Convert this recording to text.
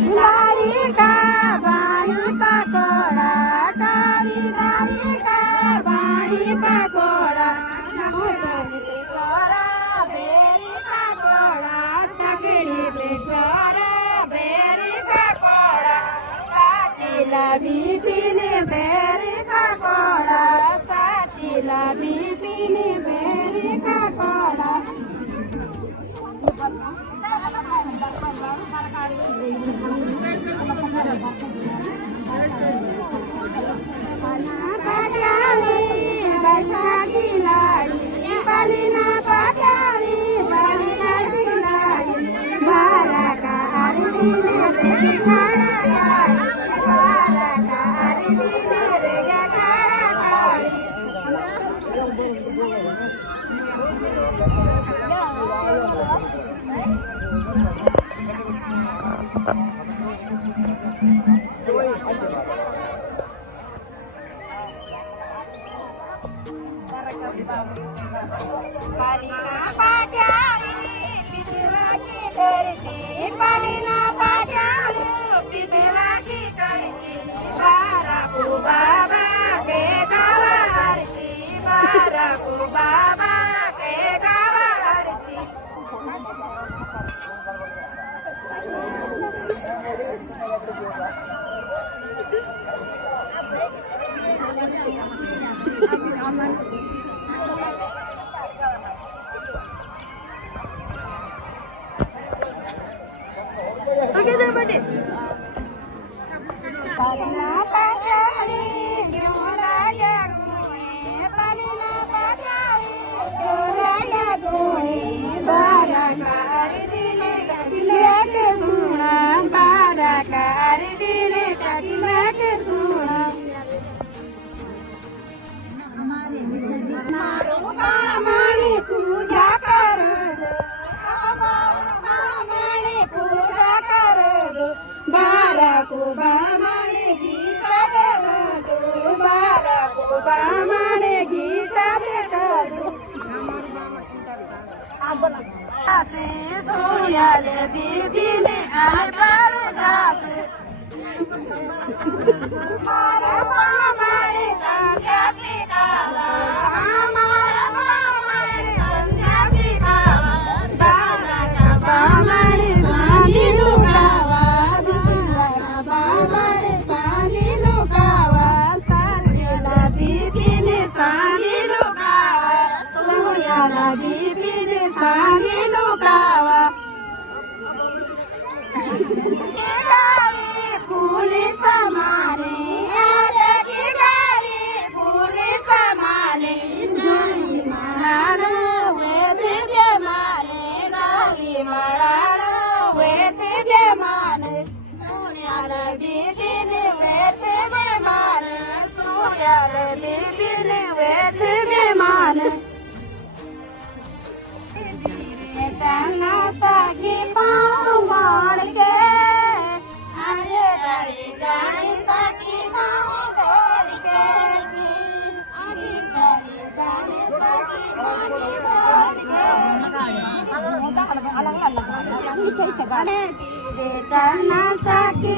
गाड़ी का बाड़ी पकोड़ा गाड़ी गाड़ी का बाड़ी पकोड़ा छोरा बेरी पकोड़ा चकड़ी पे छोरा बेरी पकोड़ा साचिला बीपीने बेरी पकोड़ा साचिला बीपीने बेरी पकोड़ा बैसाखी लाड़ी बलिना पटारी बलिना लाड़ी बारा का आरती रे खाड़ा बारा का आरती रे खाड़ा Palina pagari, pitilaki karisi. Palina pagari, pitilaki karisi. Baraku baba ke kawarisi. Baraku baba ke kawarisi. Okay, everybody. Palina pagari, jola ya gune. Palina pagari, jola ya gune. Barakar dile katilak suna. Barakar dile katilak suna. मामाने पूजा कर दो मामाने पूजा कर दो बारा को बामाने गीता दे दो बारा को बामाने गीता दे दो आसे सोयाल बीबीने आकर दास मारा मामाने संख्या सिकावा चलना सकी पाँव मोड़ के अरे डरी जानी सकी गाँव छोड़ के अरे चली जानी सकी गाँव छोड़ के चलना सकी